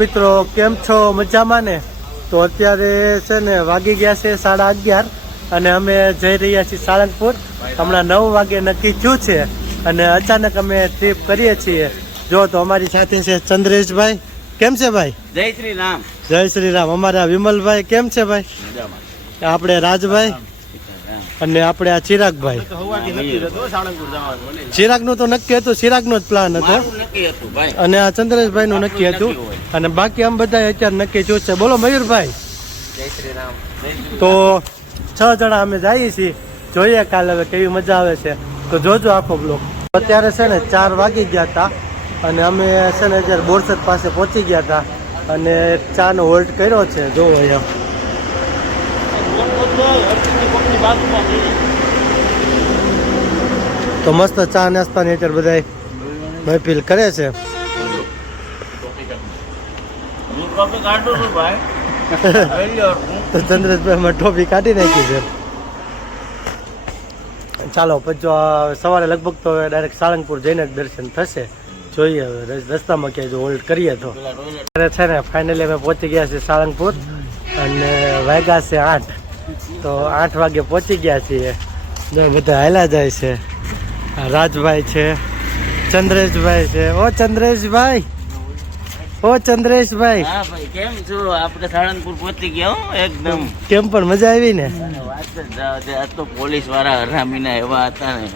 મિત્રો કેમ છો? મજામાં ને? તો અત્યારે છે ને વાગી ગયા છે 11:30 અને અમે જઈ રહ્યા છીએ સાળંગપુર. હમણાં 9 વાગે નક્કી થયું છે અને અચાનક અમે ટ્રીપ કરીએ છીએ. જો તો અમારી સાથે છે ચંદ્રેશભાઈ. કેમ છે ભાઈ? જય શ્રી રામ. જય શ્રી રામ. અમારા વિમલભાઈ કેમ છે ભાઈ? આપણે રાજભાઈ અને આપણે આ ચિરાગભાઈ. ચિરાગનું તો નક્કી હતું, ચિરાગનો જ પ્લાન હતો અને આ ચંદ્રેશભાઈનું નક્કી હતું અને બાકી આમ બધા અત્યારે નક્કી થયું છે. બોલો મયુરભાઈ. જય શ્રી રામ. તો 6 જણા અમે જઈએ છીએ. જોઈએ કાલે હવે કેવી મજા આવે છે, તો જોજો આખો બ્લોગ. અત્યારે છે ને 4 વાગી ગયા હતા અને અમે છે ને અત્યારે બોરસદ પાસે પહોંચી ગયા હતા અને ચાનો હોલ્ટ કર્યો છે. જોવો અહીંયા તો મસ્ત ચા નાસ્તાની અત્યારે બધા મહેફિલ કરે છે. તો ચંદ્રેશભાઈ ટોપી કાઢી નાખી છે. ચાલો પછી સવારે લગભગ તો ડાયરેક્ટ સાળંગપુર જઈને જ દર્શન થશે. જોઈએ હવે રસ્તામાં ક્યાંય જો હોલ્ડ કરીએ તો. અત્યારે છે ને ફાઇનલી અમે પહોંચી ગયા છીએ સાળંગપુર અને વાગ્યા છે 8. તો 8 વાગે પહોંચી ગયા છીએ. બધા હાલ્યા જાય છે. રાજભાઈ છે, ચંદ્રેશભાઈ છે. ઓ ચંદ્રેશભાઈ, ઓ ચંદ્રેશભાઈ. હા ભાઈ, કેમ છો? આપણે સાળંગપુર પહોંચી ગયા હો એકદમ. કેમ પણ મજા આવી ને? વાત જ જવા દે. આ તો પોલીસ વાળા હરામીના એવા હતા ને,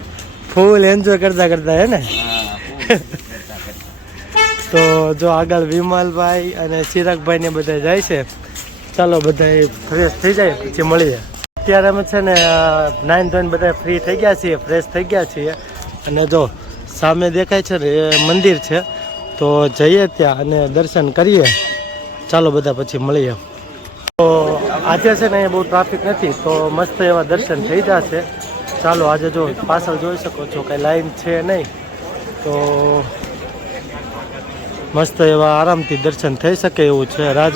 ફૂલ એન્જોય કરતા કરતા હે ને. હા. તો જો આગળ વિમલભાઈ અને ચિરાગભાઈ ને બધા જાય છે. ચાલો બધા ફ્રેશ થઈ જાય પછી મળીએ. અત્યારે અમે છે ને 9 ધોઈને બધા ફ્રી થઈ ગયા છીએ, ફ્રેશ થઈ ગયા છીએ અને જો સામે દેખાય છે ને એ મંદિર છે. તો જઈએ ત્યાં અને દર્શન કરીએ. ચાલો બધા પછી મળીએ. તો આજે છે ને બહુ ટ્રાફિક નથી, તો મસ્ત એવા દર્શન થઈ જશે. ચાલો આજે જો પાછળ જોઈ શકો છો કંઈ લાઈન છે નહીં, તો મસ્ત એવા આરામથી દર્શન થઈ શકે એવું છે. રાજ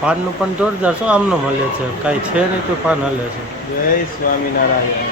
પાનનું પણ જોરદાર શું આમનો મળે છે, કાંઈ છે નહીં તો પાન હલે છે. જય સ્વામિનારાયણ.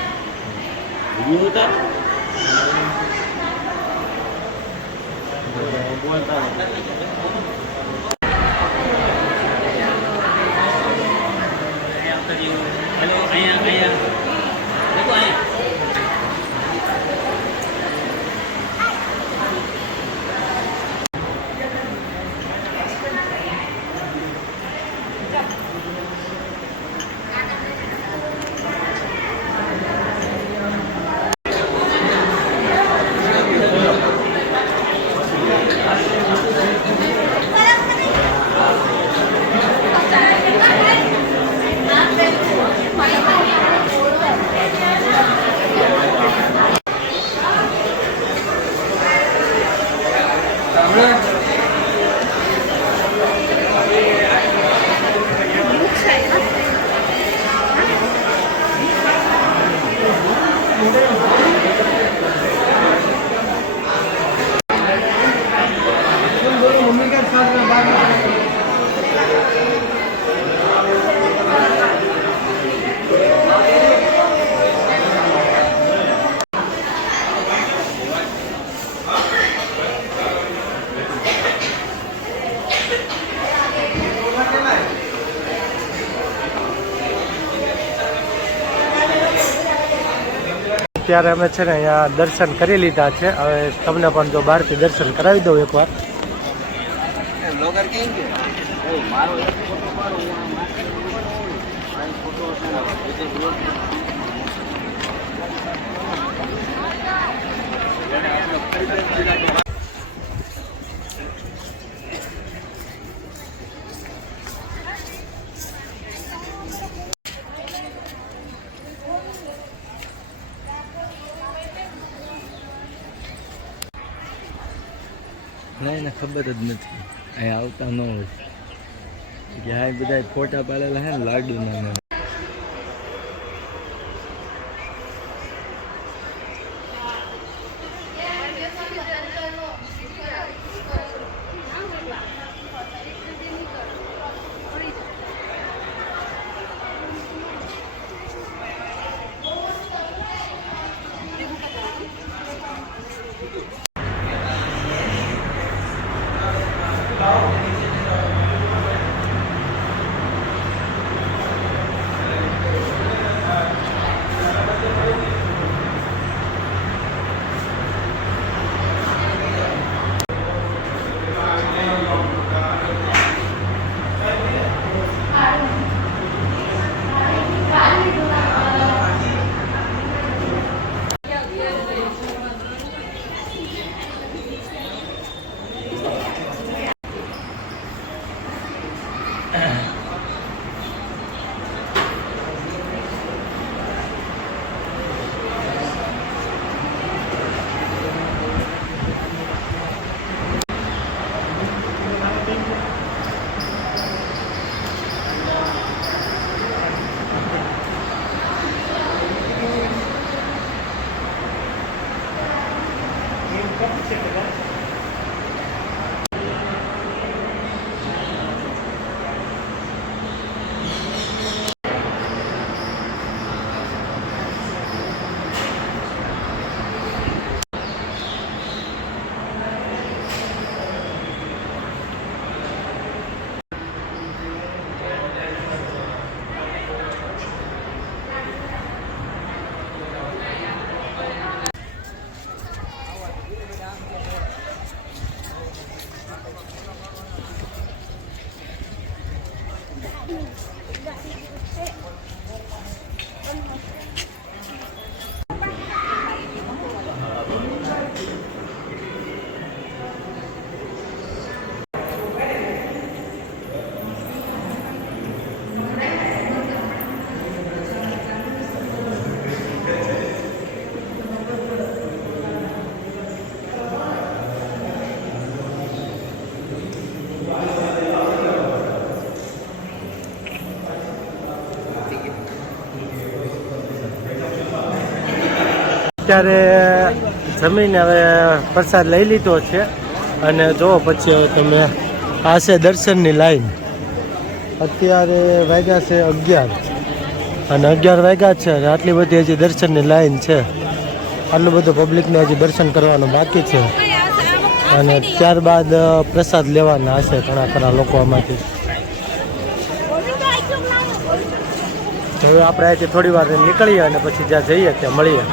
અત્યારે અમે છે ને અહીંયા દર્શન કરી લીધા છે. હવે તમને પણ જો બહારથી દર્શન કરાવી દઉં એકવાર. ના એને ખબર જ નથી અહીંયા આવતા ન હોય કે આ બધા ફોટા પાડેલા હે ને લાડુના. અત્યારે જમીને હવે પ્રસાદ લઈ લીધો છે અને જો પછી હવે તમે આ છે દર્શનની લાઈન. અત્યારે વાગ્યા છે 11 અને 11 વાગ્યા છે અને આટલી બધી હજી દર્શનની લાઈન છે. આટલું બધું પબ્લિકને હજી દર્શન કરવાનું બાકી છે અને ત્યારબાદ પ્રસાદ લેવાના હશે ઘણા લોકો આમાંથી. હવે આપણે અહીંથી થોડી વાર નીકળીએ અને પછી જ્યાં જઈએ ત્યાં મળીએ.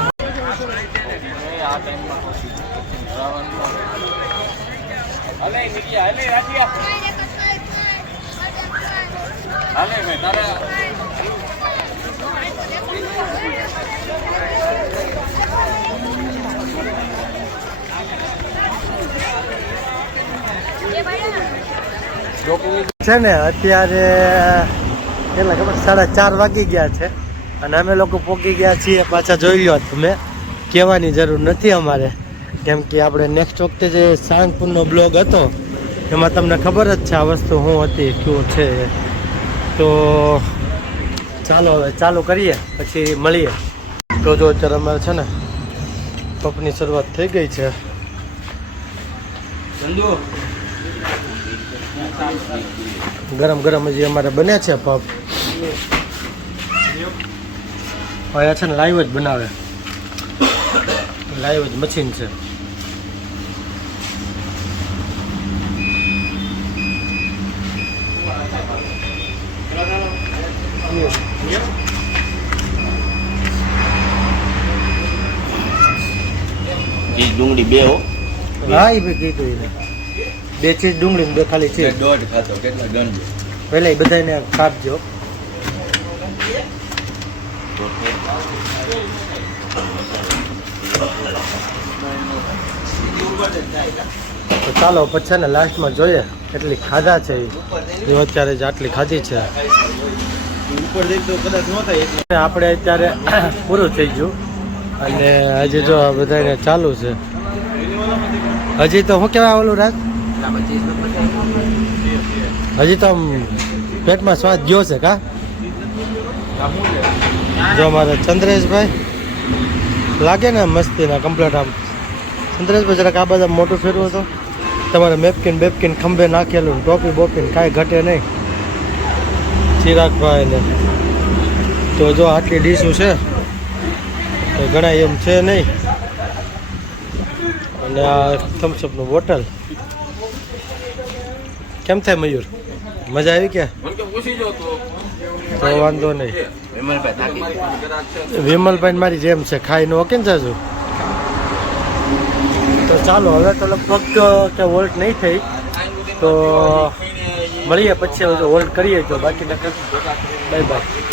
છે ને અત્યારે કેટલા ખબર 4:30 વાગી ગયા છે અને અમે લોકો પહોંચી ગયા છીએ. પાછા જોઈ લો તમે, કહેવાની જરૂર નથી અમારે, કેમ કે આપણે નેક્સ્ટ વખતે જે સાંગપુરનો બ્લોગ હતો એમાં તમને ખબર જ છે આ વસ્તુ શું હતી શું છે. તો ચાલો હવે ચાલુ કરીએ પછી મળીએ. તો જો અત્યારે અમારે છે ને પપની શરૂઆત થઈ ગઈ છે. ગરમ ગરમ હજી અમારે બને છે પપ. અહીંયા છે ને લાઈવ જ બનાવે, લાઈવ જ મશીન છે. ચીઝ ડુંગળી બે હો. હા એ બી કીધું એને 2 ચીઝ ડુંગળી ને 2 ખાલી ચીઝ. દોઢ ખાતો કેટલા ગણ પહેલા એ બધાને કાપજો. તો ચાલો પછી ને લાસ્ટમાં જોઈએ કેટલી ખાધા છે એ. જો અત્યારે જ આટલી ખાધી છે. ઉપર જઈ તો કદાચ ન થાય એટલે આપણે અત્યારે પૂરું થઈ ગયું અને હજી જો આ બધાને ચાલુ છે. હજી તો શું કહેવાય ઓલું રાત હજી તો આમ પેટમાં સ્વાદ ગયો છે કા. જો અમારા ચંદ્રેશભાઈ લાગે ને મસ્તીના કમ્પ્લેટ આમ. ચંદ્રેશભાઈ જરાક આ બધા મોટું ફેરવું તો તમારે મેપકીન બેપકીન ખંભે નાખેલું ટોપી બોપીને કાંઈ ઘટે નહીં. ચિરાગભાઈ ને તો જો આટલી ડીશું છે તો ઘણા એમ છે નહીં. અને આ થમ્સઅપનું બોટલ કેમ થાય મયુર મજા આવી કે તો વાંધો નહીં. વિમલભાઈ મારી જેમ છે ખાઈ નો કે જાજુ. તો ચાલો હવે તો લગભગ કે વોલ્ટ નહીં થઈ તો મળીએ પછી હોલ્ડ કરીએ તો બાકી બાય બાય.